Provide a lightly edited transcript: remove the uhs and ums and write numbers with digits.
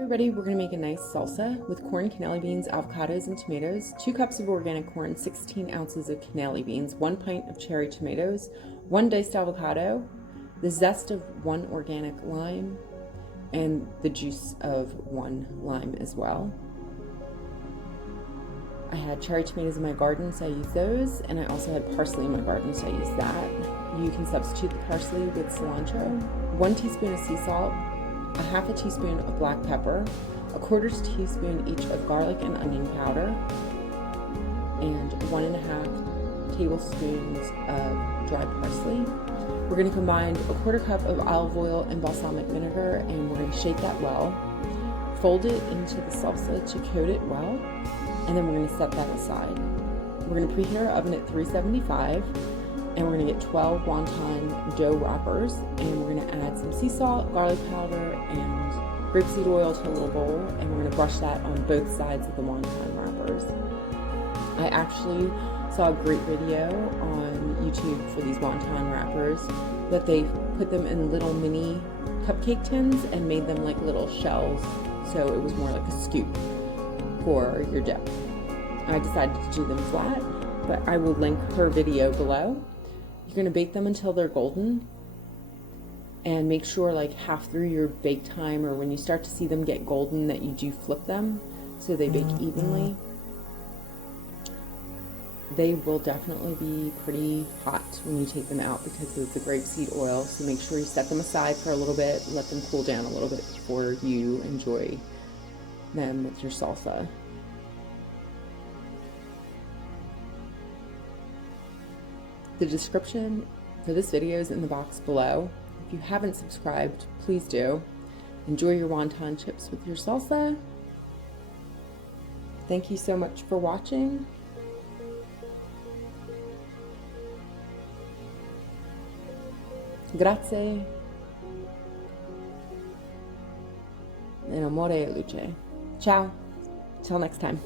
Hey everybody, we're going to make a nice salsa with corn, cannellini beans, avocados, and tomatoes, 2 cups of organic corn, 16 ounces of cannellini beans, 1 pint of cherry tomatoes, 1 diced avocado, the zest of 1 organic lime, and the juice of 1 lime as well. I had cherry tomatoes in my garden, so I used those, and I also had parsley in my garden, so I used that. You can substitute the parsley with cilantro, 1 teaspoon of sea salt, a half a teaspoon of black pepper, a 1/4 teaspoon each of garlic and onion powder, and 1½ tablespoons of dried parsley. We're going to combine a 1/4 cup of olive oil and balsamic vinegar, and we're going to shake that well. Fold it into the salsa to coat it well, and then we're going to set that aside. We're going to preheat our oven at 375, and we're going to get 12 wonton dough wrappers, and we're going to add some sea salt, garlic powder, and grapeseed oil to a little bowl, and we're going to brush that on both sides of the wonton wrappers. I actually saw a great video on YouTube for these wonton wrappers that they put them in little mini cupcake tins and made them like little shells, so it was more like a scoop for your dough. I decided to do them flat, but I will link her video below. You're going to bake them until they're golden, and make sure like half through your bake time or when you start to see them get golden that you do flip them so they bake evenly. They will definitely be pretty hot when you take them out because of the grapeseed oil, so make sure you set them aside for a little bit, let them cool down a little bit before you enjoy them with your salsa. The description for this video is in the box below. If you haven't subscribed, please do. Enjoy your wonton chips with your salsa. Thank you so much for watching. Grazie. In amore e luce. Ciao. Till next time.